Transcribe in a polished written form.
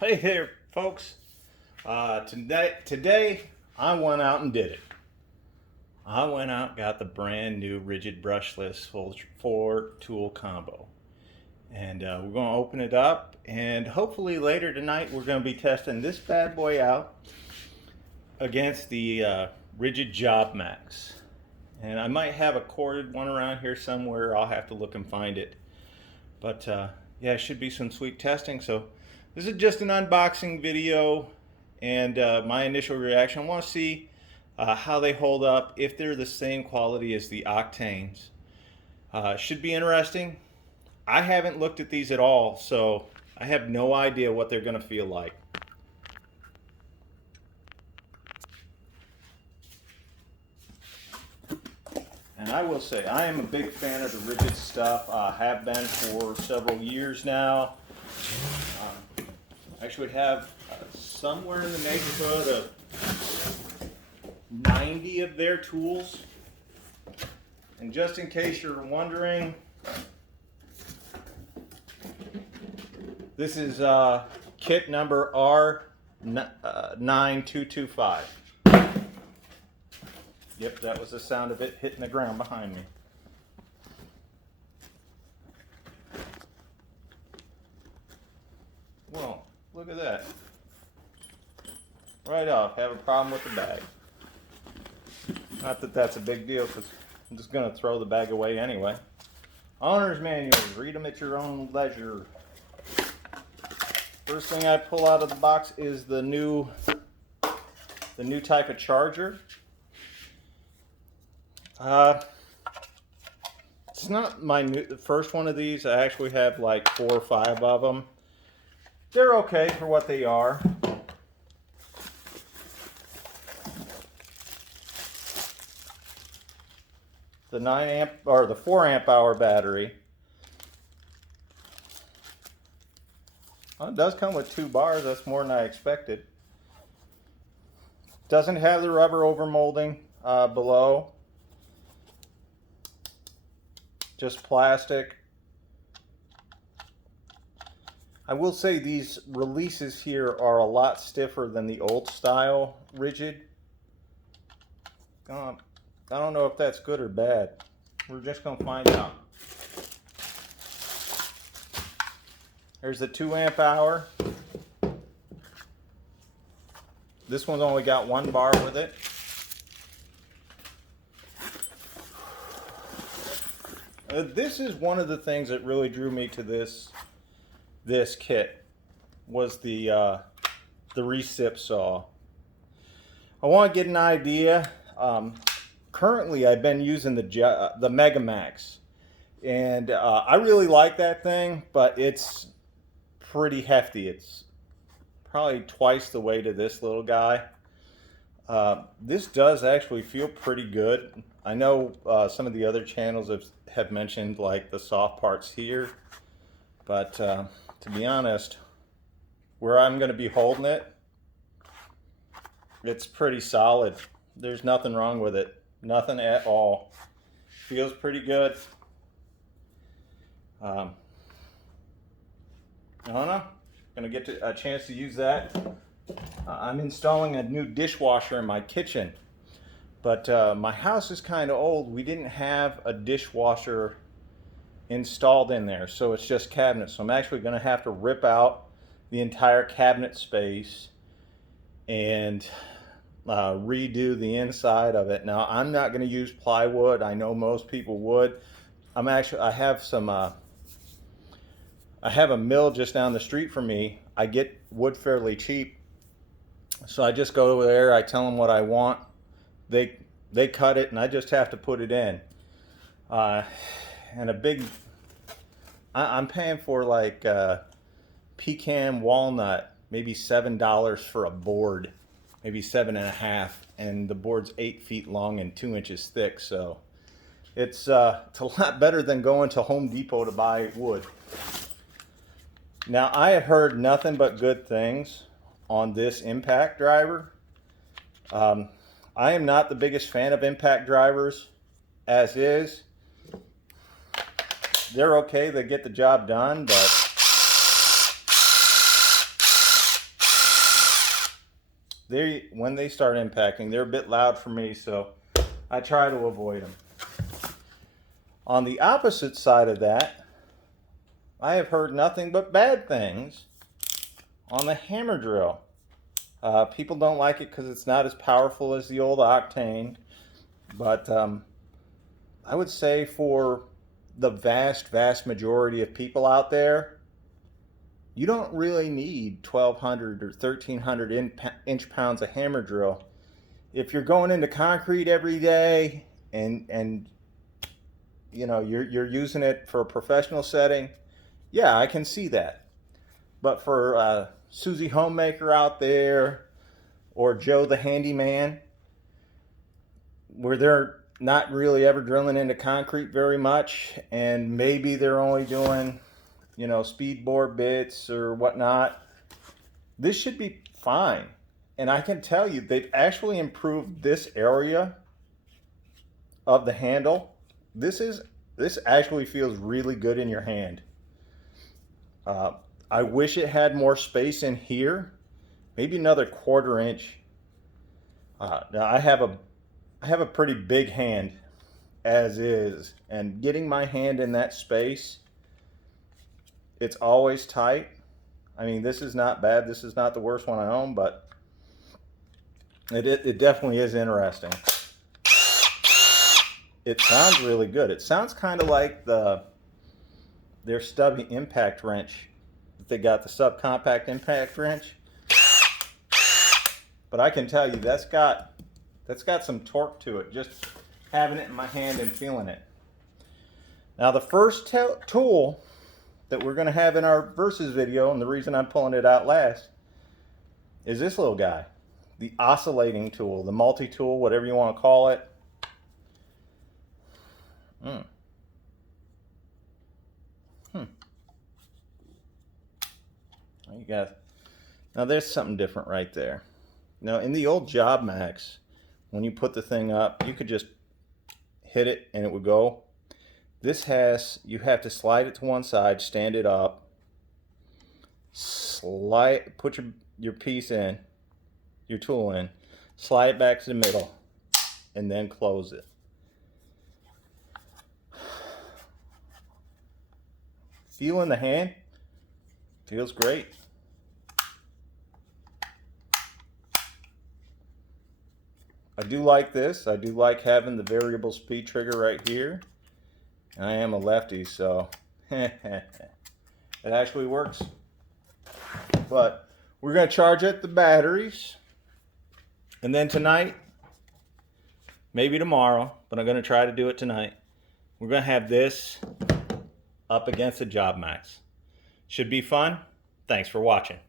Hey there, folks. Today I went out and did it. I went out and got the brand new Ridgid brushless 4 tool combo. And we're going to open it up, and hopefully later tonight we're going to be testing this bad boy out against the Ridgid Job Max. And I might have a corded one around here somewhere. I'll have to look and find it. But yeah, it should be some sweet testing. So this is just an unboxing video and my initial reaction. I want to see how they hold up, if they're the same quality as the Octanes. Should be interesting. I haven't looked at these at all, so I have no idea what they're going to feel like. And I will say, I am a big fan of the Ridgid stuff. I have been for several years now. I should have somewhere in the neighborhood of 90 of their tools. And just in case you're wondering, this is kit number R9225. Yep, that was the sound of it hitting the ground behind me. Well, look at that. Right off, have a problem with the bag. Not that that's a big deal, because I'm just going to throw the bag away anyway. Owner's manuals, read them at your own leisure. First thing I pull out of the box is the new type of charger. It's not the first one of these. I actually have like 4 or 5 of them. They're okay for what they are. The 9 amp or the 4 amp hour battery. Well, it does come with 2 bars. That's more than I expected. Doesn't have the rubber overmolding below. Just plastic. I will say these releases here are a lot stiffer than the old style Ridgid. I don't know if that's good or bad. We're just going to find out. There's the 2 amp hour. This one's only got 1 bar with it. This is one of the things that really drew me to this kit, was the recip saw. I want to get an idea. Currently, I've been using the Mega Max, and I really like that thing, but it's pretty hefty. It's probably twice the weight of this little guy. This does actually feel pretty good. I know some of the other channels have mentioned like the soft parts here, but to be honest, where I'm going to be holding it, it's pretty solid. There's nothing wrong with it. Nothing at all. Feels pretty good. I don't know. Gonna get a chance to use that. I'm installing a new dishwasher in my kitchen, but my house is kind of old. We didn't have a dishwasher installed in there, so it's just cabinets. So I'm actually going to have to rip out the entire cabinet space and redo the inside of it. Now, I'm not going to use plywood. I know most people would. I have a mill just down the street from me. I get wood fairly cheap, so I just go over there. I tell them what I want. They cut it, and I just have to put it in. And I'm paying for like pecan walnut, maybe $7 for a board, maybe 7.5, and the board's 8 feet long and 2 inches thick. So it's a lot better than going to Home Depot to buy wood. Now, I have heard nothing but good things on this impact driver. I am not the biggest fan of impact drivers as is. They're okay, they get the job done, but when they start impacting, they're a bit loud for me, so I try to avoid them. On the opposite side of that, I have heard nothing but bad things on the hammer drill. People don't like it because it's not as powerful as the old Octane, but I would say for the vast majority of people out there, you don't really need 1,200 or 1,300 inch-pounds of hammer drill. If you're going into concrete every day and you know you're using it for a professional setting, yeah, I can see that. But for Susie Homemaker out there, or Joe the Handyman, where they're not really ever drilling into concrete very much, and maybe they're only doing, you know, speed bore bits or whatnot, this should be fine. And I can tell you, they've actually improved this area of the handle. This actually feels really good in your hand. I wish it had more space in here, maybe another 1/4 inch. Now I have a pretty big hand as is, and getting my hand in that space, it's always tight. I mean, this is not bad. This is not the worst one I own, but it definitely is interesting. It sounds really good. It sounds kind of like their stubby impact wrench. They got the subcompact impact wrench, but I can tell you that's got some torque to it, just having it in my hand and feeling it. Now the first tool that we're going to have in our versus video, and the reason I'm pulling it out last, is this little guy, the oscillating tool, the multi-tool, whatever you want to call it. You guys, now there's something different right there. Now in the old Job Max, when you put the thing up, you could just hit it and it would go. This you have to slide it to one side, stand it up, put your piece in, your tool in, slide it back to the middle, and then close it. Feel in the hand, feels great. I do like this. I do like having the variable speed trigger right here. I am a lefty, so it actually works. But we're going to charge up the batteries, and then tonight, maybe tomorrow, but I'm going to try to do it tonight, we're going to have this up against the Job Max. Should be fun. Thanks for watching.